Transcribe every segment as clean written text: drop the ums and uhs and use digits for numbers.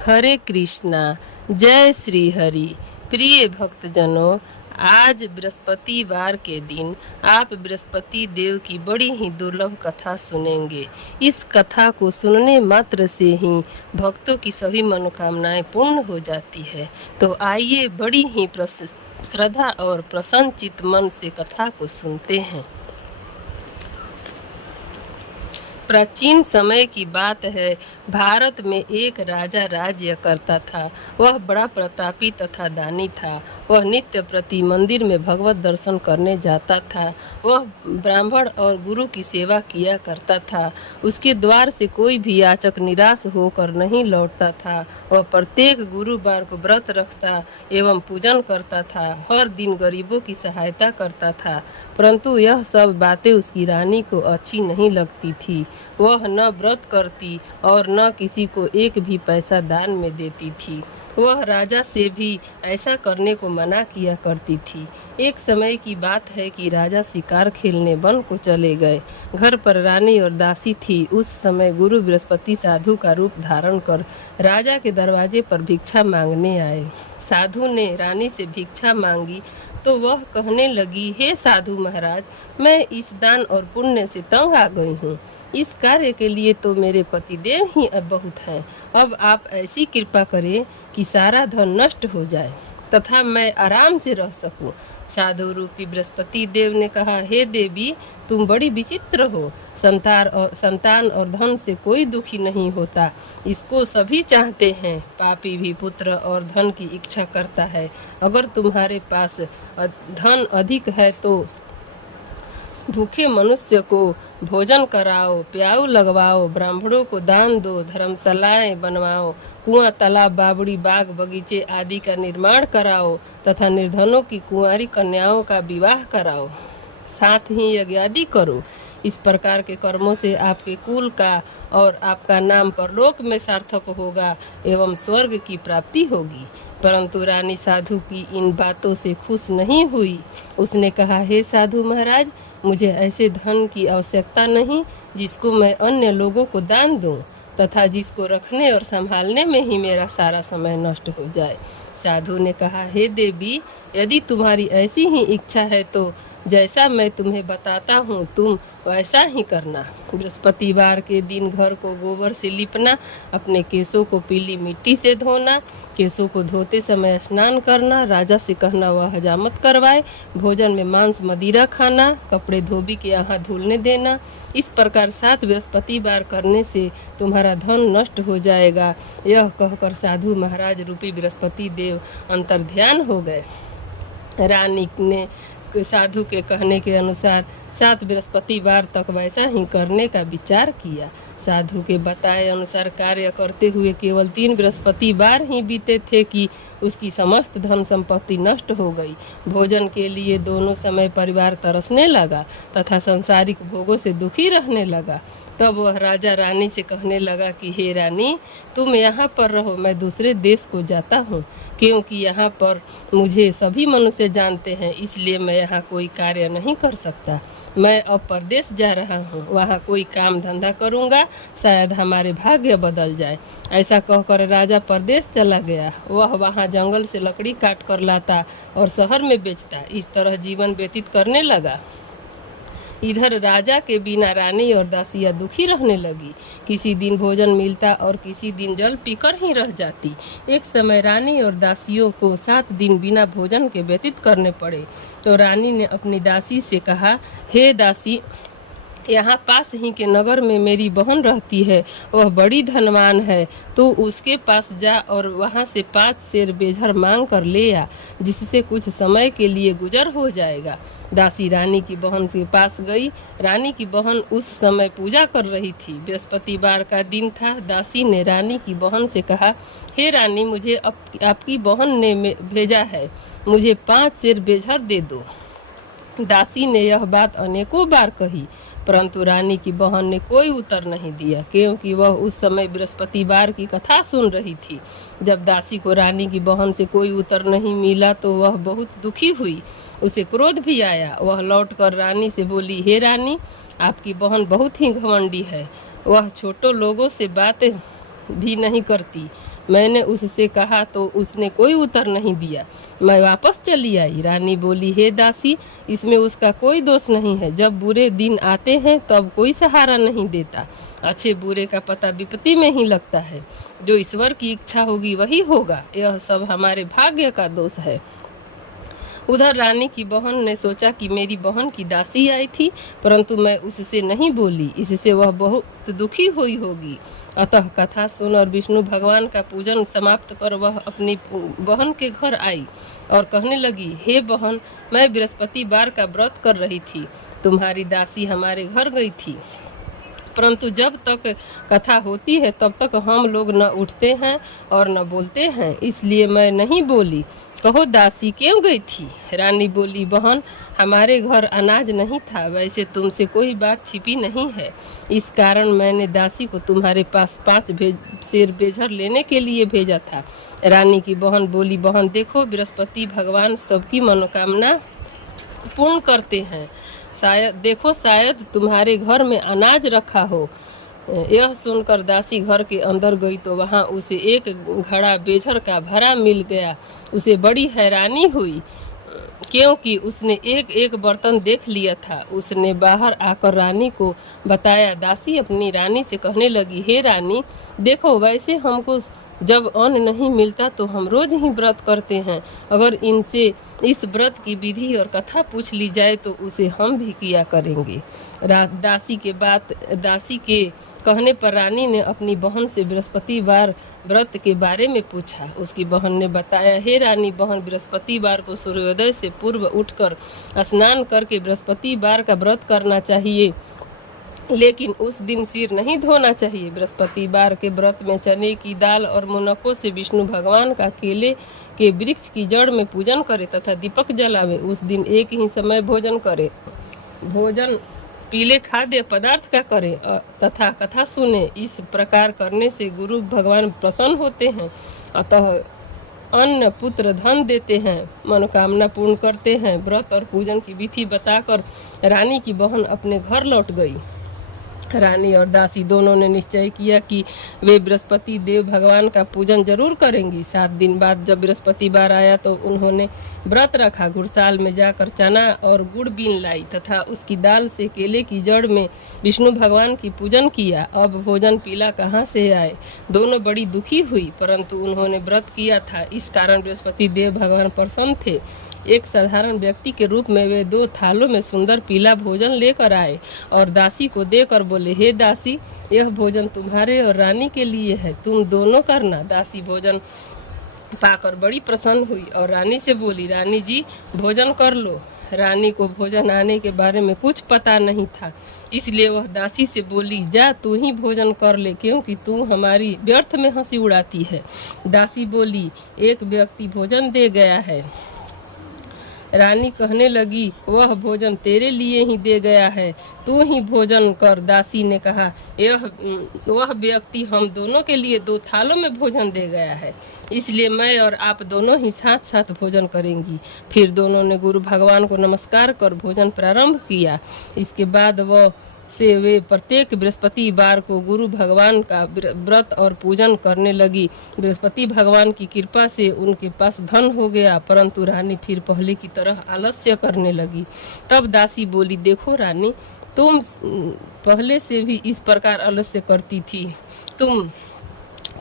हरे कृष्णा। जय श्री हरि। प्रिय भक्तजनों, आज बृहस्पतिवार के दिन आप बृहस्पति देव की बड़ी ही दुर्लभ कथा सुनेंगे। इस कथा को सुनने मात्र से ही भक्तों की सभी मनोकामनाएं पूर्ण हो जाती है। तो आइए बड़ी ही श्रद्धा और प्रसन्न चित्त मन से कथा को सुनते हैं। प्राचीन समय की बात है। भारत में एक राजा राज्य करता था। वह बड़ा प्रतापी तथा दानी था। वह नित्य प्रति मंदिर में भगवत दर्शन करने जाता था। वह ब्राह्मण और गुरु की सेवा किया करता था। उसके द्वार से कोई भी याचक निराश होकर नहीं लौटता था। वह प्रत्येक गुरुवार को व्रत रखता एवं पूजन करता था। हर दिन गरीबों की सहायता करता था। परंतु यह सब बातें उसकी रानी को अच्छी नहीं लगती थी। वह न व्रत करती और न किसी को एक भी पैसा दान में देती थी। वह राजा से भी ऐसा करने को मना किया करती थी। एक समय की बात है कि राजा शिकार खेलने वन को चले गए। घर पर रानी और दासी थी। उस समय गुरु बृहस्पति साधु का रूप धारण कर राजा के दरवाजे पर भिक्षा मांगने आए। साधु ने रानी से भिक्षा मांगी तो वह कहने लगी, हे साधु महाराज, मैं इस दान और पुण्य से तंग आ गई हूँ। इस कार्य के लिए तो मेरे पतिदेव ही अब बहुत हैं। अब आप ऐसी कृपा करें कि सारा धन नष्ट हो जाए तथा मैं आराम से रह सकूं। साधु रूपी बृहस्पति देव ने कहा, हे देवी, तुम बड़ी विचित्र हो। संतान और धन से कोई दुखी नहीं होता, इसको सभी चाहते हैं। पापी भी पुत्र और धन की इच्छा करता है। अगर तुम्हारे पास धन अधिक है तो भूखे मनुष्य को भोजन कराओ, प्याऊ लगवाओ, ब्राह्मणों को दान दो, धर्मशालाएं बनवाओ, कुआं, तालाब, बावड़ी, बाग, बगीचे आदि का निर्माण कराओ तथा निर्धनों की कुंवारी कन्याओं का विवाह कराओ। साथ ही यज्ञ आदि करो। इस प्रकार के कर्मों से आपके कुल का और आपका नाम परलोक में सार्थक होगा एवं स्वर्ग की प्राप्ति होगी। परंतु रानी साधु की इन बातों से खुश नहीं हुई। उसने कहा, हे साधु महाराज, मुझे ऐसे धन की आवश्यकता नहीं जिसको मैं अन्य लोगों को दान दूं तथा जिसको रखने और संभालने में ही मेरा सारा समय नष्ट हो जाए। साधु ने कहा, हे देवी, यदि तुम्हारी ऐसी ही इच्छा है तो जैसा मैं तुम्हें बताता हूँ तुम वैसा ही करना। बृहस्पतिवार के दिन घर को गोबर से लिपना, अपने केसों को पीली मिट्टी से धोना, केसों को धोते समय स्नान करना, राजा से कहना वह हजामत करवाए, भोजन में मांस मदिरा खाना, कपड़े धोबी के यहाँ धुलने देना। इस प्रकार 7 बृहस्पतिवार करने से तुम्हारा धन नष्ट हो जाएगा। यह कहकर साधु महाराज रूपी बृहस्पति देव अंतर्ध्यान हो गए। रानी ने साधु के कहने के अनुसार 7 बृहस्पतिवार तक वैसा ही करने का विचार किया। साधु के बताए अनुसार कार्य करते हुए केवल 3 बृहस्पतिवार ही बीते थे कि उसकी समस्त धन संपत्ति नष्ट हो गई। भोजन के लिए दोनों समय परिवार तरसने लगा तथा सांसारिक भोगों से दुखी रहने लगा। तब वह राजा रानी से कहने लगा कि हे रानी, तुम यहाँ पर रहो, मैं दूसरे देश को जाता हूँ, क्योंकि यहाँ पर मुझे सभी मनुष्य जानते हैं, इसलिए मैं यहाँ कोई कार्य नहीं कर सकता। मैं अब परदेश जा रहा हूँ, वहाँ कोई काम धंधा करूँगा, शायद हमारे भाग्य बदल जाए। ऐसा कहकर राजा परदेश चला गया। वह वहाँ जंगल से लकड़ी काट कर लाता और शहर में बेचता। इस तरह जीवन व्यतीत करने लगा। इधर राजा के बिना रानी और दासियां दुखी रहने लगी। किसी दिन भोजन मिलता और किसी दिन जल पीकर ही रह जाती। एक समय रानी और दासियों को 7 दिन बिना भोजन के व्यतीत करने पड़े। तो रानी ने अपनी दासी से कहा, हे दासी, यहाँ पास ही के नगर में मेरी बहन रहती है, वह बड़ी धनवान है। तू उसके पास जा और वहाँ से 5 सेर बेझर मांग कर ले आ, जिससे कुछ समय के लिए गुजर हो जाएगा। दासी रानी की बहन के पास गई। रानी की बहन उस समय पूजा कर रही थी। बृहस्पतिवार का दिन था। दासी ने रानी की बहन से कहा, हे रानी, मुझे आपकी बहन ने भेजा है, मुझे 5 सेर बेझर दे दो। दासी ने यह बात अनेकों बार कही, परंतु रानी की बहन ने कोई उत्तर नहीं दिया, क्योंकि वह उस समय बृहस्पतिवार की कथा सुन रही थी। जब दासी को रानी की बहन से कोई उत्तर नहीं मिला तो वह बहुत दुखी हुई। उसे क्रोध भी आया। वह लौटकर रानी से बोली, हे रानी, आपकी बहन बहुत ही घमंडी है। वह छोटों लोगों से बातें भी नहीं करती। मैंने उससे कहा तो उसने कोई उत्तर नहीं दिया। मैं वापस चली आई। रानी बोली, हे दासी, इसमें उसका कोई दोष नहीं है। जब बुरे दिन आते हैं तब कोई सहारा नहीं देता। अच्छे बुरे का पता विपत्ति में ही लगता है। जो ईश्वर की इच्छा होगी वही होगा। यह सब हमारे भाग्य का दोष है। उधर रानी की बहन ने सोचा कि मेरी बहन की दासी आई थी, परंतु मैं उससे नहीं बोली, इससे वह बहुत दुखी हुई होगी। अतः कथा सुन और विष्णु भगवान का पूजन समाप्त कर वह अपनी बहन के घर आई और कहने लगी, हे बहन, मैं बृहस्पतिवार का व्रत कर रही थी। तुम्हारी दासी हमारे घर गई थी, परंतु जब तक कथा होती है तब तक हम लोग न उठते हैं और न बोलते हैं, इसलिए मैं नहीं बोली। कहो दासी क्यों गई थी? रानी बोली, बहन, हमारे घर अनाज नहीं था, वैसे तुमसे कोई बात छिपी नहीं है। इस कारण मैंने दासी को तुम्हारे पास 5 सेर बेझर लेने के लिए भेजा था। रानी की बहन बोली, बहन देखो, बृहस्पति भगवान सबकी मनोकामना पूर्ण करते हैं। शायद तुम्हारे घर में अनाज रखा हो। यह सुनकर दासी घर के अंदर गई तो वहां उसे एक घड़ा बेझर का भरा मिल गया। उसे बड़ी हैरानी हुई, क्योंकि उसने एक एक बर्तन देख लिया था। उसने बाहर आकर रानी को बताया। दासी अपनी रानी से कहने लगी, हे रानी, देखो, वैसे हमको जब अन्न नहीं मिलता तो हम रोज ही व्रत करते हैं। अगर इनसे इस व्रत की विधि और कथा पूछ ली जाए तो उसे हम भी किया करेंगे। दासी के कहने पर रानी ने अपनी बहन से बृहस्पतिवार व्रत के बारे में पूछा। उसकी बहन ने बताया, हे रानी बहन, बृहस्पतिवार को सूर्योदय से पूर्व उठकर स्नान करके बृहस्पतिवार का व्रत करना चाहिए, लेकिन उस दिन सिर नहीं धोना चाहिए। बृहस्पतिवार के व्रत में चने की दाल और मुनक्कों से विष्णु भगवान का केले के वृक्ष की जड़ में पूजन करे तथा दीपक जलावे। उस दिन एक ही समय भोजन करे। भोजन पीले खाद्य पदार्थ का करे तथा कथा सुने। इस प्रकार करने से गुरु भगवान प्रसन्न होते हैं। अतः अन्न, पुत्र, धन देते हैं, मनोकामना पूर्ण करते हैं। व्रत और पूजन की विधि बताकर रानी की बहन अपने घर लौट गई। रानी और दासी दोनों ने निश्चय किया कि वे बृहस्पति देव भगवान का पूजन जरूर करेंगी। 7 दिन बाद जब बृहस्पतिवार आया तो उन्होंने व्रत रखा। गुड़साल में जाकर चना और गुड़ बीन लाई तथा उसकी दाल से केले की जड़ में विष्णु भगवान की पूजन किया। अब भोजन पीला कहाँ से आए? दोनों बड़ी दुखी हुई, परंतु उन्होंने व्रत किया था, इस कारण बृहस्पति देव भगवान प्रसन्न थे। एक साधारण व्यक्ति के रूप में वे 2 थालों में सुंदर पीला भोजन लेकर आए और दासी को देकर बोले, हे दासी, यह भोजन तुम्हारे और रानी के लिए है, तुम दोनों करना। दासी भोजन पाकर बड़ी प्रसन्न हुई और रानी से बोली, रानी जी, भोजन कर लो। रानी को भोजन आने के बारे में कुछ पता नहीं था, इसलिए वह दासी से बोली, जा तू ही भोजन कर ले, क्योंकि तू हमारी व्यर्थ में हंसी उड़ाती है। दासी बोली, एक व्यक्ति भोजन दे गया है। रानी कहने लगी, वह भोजन तेरे लिए ही दे गया है, तू ही भोजन कर। दासी ने कहा, वह व्यक्ति हम दोनों के लिए 2 थालों में भोजन दे गया है, इसलिए मैं और आप दोनों ही साथ साथ भोजन करेंगी। फिर दोनों ने गुरु भगवान को नमस्कार कर भोजन प्रारंभ किया। इसके बाद वे प्रत्येक बृहस्पतिवार को गुरु भगवान का व्रत और पूजन करने लगी। बृहस्पति भगवान की कृपा से उनके पास धन हो गया, परंतु रानी फिर पहले की तरह आलस्य करने लगी। तब दासी बोली, देखो रानी, तुम पहले से भी इस प्रकार आलस्य करती थी।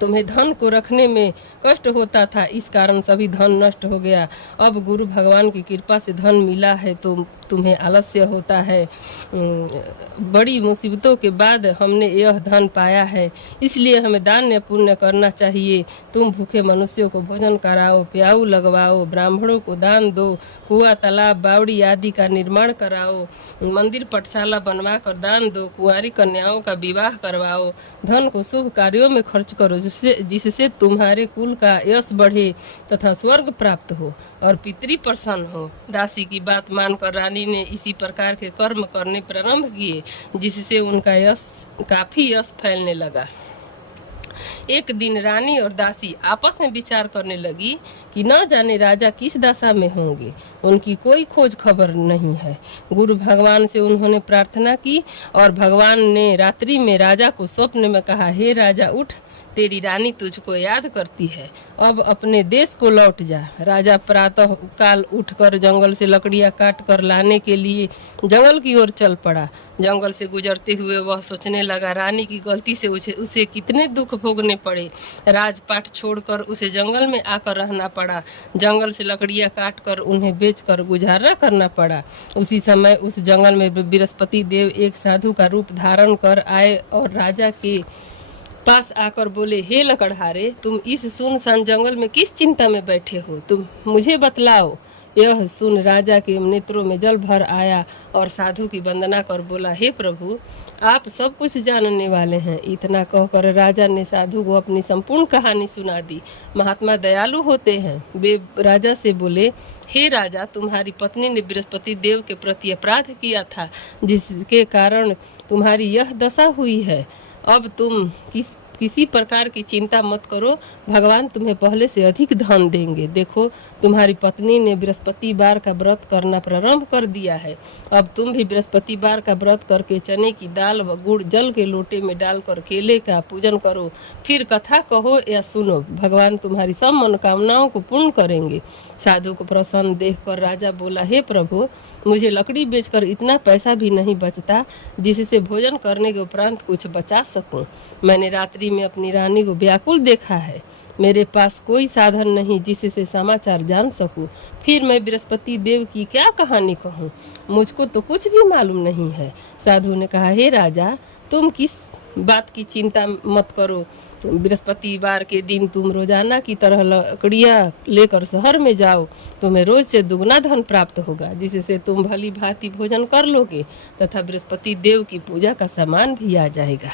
तुम्हें धन को रखने में कष्ट होता था, इस कारण सभी धन नष्ट हो गया। अब गुरु भगवान की कृपा से धन मिला है तो तुम्हें आलस्य होता है। बड़ी मुसीबतों के बाद हमने यह धन पाया है, इसलिए हमें दान या पुण्य करना चाहिए। तुम भूखे मनुष्यों को भोजन कराओ, प्याऊ लगवाओ, ब्राह्मणों को दान दो, कुआं, तालाब, बावड़ी आदि का निर्माण कराओ, मंदिर पटशाला बनवा कर दान दो, कुंवारी कन्याओं का विवाह करवाओ। धन को शुभ कार्यों में खर्च करो, जिससे तुम्हारे कुल का यश बढ़े तथा स्वर्ग प्राप्त हो और पितृ प्रसन्न हो। दासी की बात मानकर रानी ने इसी प्रकार के कर्म करने प्रारंभ किए, जिससे उनका काफी यश फैलने लगा। एक दिन रानी और दासी आपस में विचार करने लगी कि न जाने राजा किस दशा में होंगे, उनकी कोई खोज खबर नहीं है। गुरु भगवान से उन्होंने प्रार्थना की और भगवान ने रात्रि में राजा को स्वप्न में कहा, हे राजा, उठ, तेरी रानी तुझको याद करती है, अब अपने देश को लौट जा। राजा प्रातः काल उठकर जंगल से लकड़ियां काट कर लाने के लिए जंगल की ओर चल पड़ा। जंगल से गुजरते हुए वह सोचने लगा, रानी की गलती से उसे कितने दुख भोगने पड़े। राजपाट छोड़कर उसे जंगल में आकर रहना पड़ा। जंगल से लकड़ियां काट कर उन्हें बेचकर गुजारा करना पड़ा। उसी समय उस जंगल में बृहस्पति देव एक साधु का रूप धारण कर आए और राजा के पास आकर बोले, हे लकड़हारे, तुम इस सुनसान जंगल में किस चिंता में बैठे हो? तुम मुझे बतलाओ। यह सुन राजा के नेत्रों में जल भर आया और साधु की वंदना कर बोला, हे प्रभु, आप सब कुछ जानने वाले हैं। इतना कहकर राजा ने साधु को अपनी संपूर्ण कहानी सुना दी। महात्मा दयालु होते हैं। वे राजा से बोले, हे राजा, तुम्हारी पत्नी ने बृहस्पति देव के प्रति अपराध किया था, जिसके कारण तुम्हारी यह दशा हुई है। अब तुम किसी प्रकार की चिंता मत करो, भगवान तुम्हें पहले से अधिक धन देंगे। देखो, तुम्हारी पत्नी ने बृहस्पतिवार का व्रत करना प्रारंभ कर दिया है। अब तुम भी बृहस्पतिवार का व्रत करके चने की दाल व गुड़ जल के लोटे में डालकर केले का पूजन करो, फिर कथा कहो या सुनो। भगवान तुम्हारी सब मनोकामनाओं को पूर्ण करेंगे। साधु को प्रसन्न देखकर राजा बोला, हे प्रभु, मुझे लकड़ी बेचकर इतना पैसा भी नहीं बचता जिससे भोजन करने के उपरांत कुछ बचा सकूं। मैंने रात्रि में अपनी रानी को व्याकुल देखा है। मेरे पास कोई साधन नहीं जिससे समाचार जान सकूं। फिर मैं बृहस्पति देव की क्या कहानी कहूं? मुझको तो कुछ भी मालूम नहीं है। साधु ने कहा, हे राजा, तुम किस बात की चिंता मत करो। बृहस्पतिवार के दिन तुम रोजाना की तरह लकड़ियां लेकर शहर में जाओ। तुम्हें रोज से दुगना धन प्राप्त होगा, जिससे तुम भली भांति भोजन कर लोगे तथा बृहस्पति देव की पूजा का सामान भी आ जाएगा।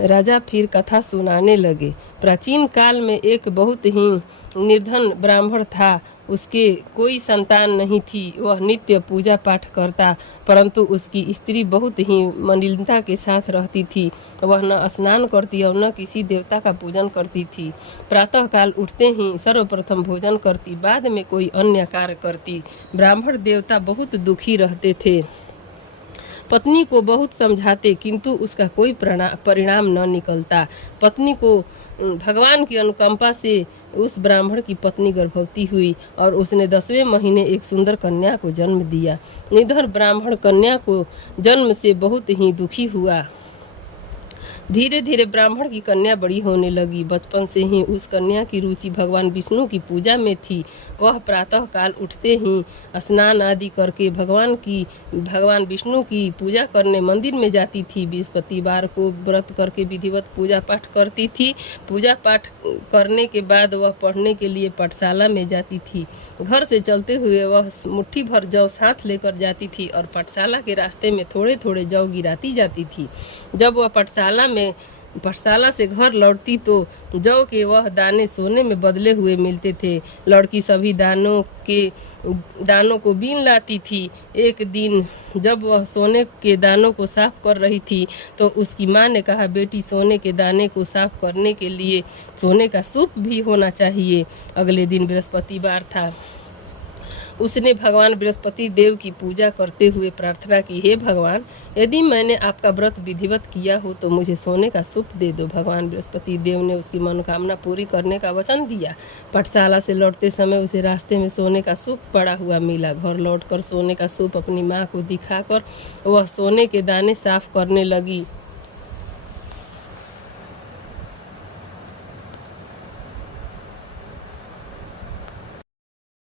राजा फिर कथा सुनाने लगे। प्राचीन काल में एक बहुत ही निर्धन ब्राह्मण था। उसके कोई संतान नहीं थी। वह नित्य पूजा पाठ करता, परंतु उसकी स्त्री बहुत ही मलिनता के साथ रहती थी। वह न स्नान करती और न किसी देवता का पूजन करती थी। प्रातः काल उठते ही सर्वप्रथम भोजन करती, बाद में कोई अन्य कार्य करती। ब्राह्मण देवता बहुत दुखी रहते थे। पत्नी को बहुत समझाते, किंतु उसका कोई परिणाम न निकलता। पत्नी को भगवान की अनुकंपा से उस ब्राह्मण की पत्नी गर्भवती हुई और उसने 10वें महीने एक सुंदर कन्या को जन्म दिया। निधर ब्राह्मण कन्या को जन्म से बहुत ही दुखी हुआ। धीरे धीरे ब्राह्मण की कन्या बड़ी होने लगी। बचपन से ही उस कन्या की रुचि भगवान विष्णु की पूजा में थी। वह प्रातः काल उठते ही स्नान आदि करके भगवान विष्णु की पूजा करने मंदिर में जाती थी। बृहस्पतिवार को व्रत करके विधिवत पूजा पाठ करती थी। पूजा पाठ करने के बाद वह पढ़ने के लिए पाठशाला में जाती थी। घर से चलते हुए वह मुट्ठी भर जौ साथ लेकर जाती थी और पाठशाला के रास्ते में थोड़े थोड़े जौ गिराती जाती थी। जब वह पाठशाला से घर लौटती तो जौ के वह दाने सोने में बदले हुए मिलते थे। लड़की सभी दानों को बीन लाती थी। एक दिन जब वह सोने के दानों को साफ कर रही थी तो उसकी माँ ने कहा, बेटी, सोने के दाने को साफ करने के लिए सोने का सूप भी होना चाहिए। अगले दिन बृहस्पतिवार था। उसने भगवान बृहस्पति देव की पूजा करते हुए प्रार्थना की, हे भगवान, यदि मैंने आपका व्रत विधिवत किया हो तो मुझे सोने का सूप दे दो। भगवान बृहस्पति देव ने उसकी मनोकामना पूरी करने का वचन दिया। पाठशाला से लौटते समय उसे रास्ते में सोने का सूप पड़ा हुआ मिला। घर लौटकर सोने का सूप अपनी माँ को दिखाकर वह सोने के दाने साफ करने लगी।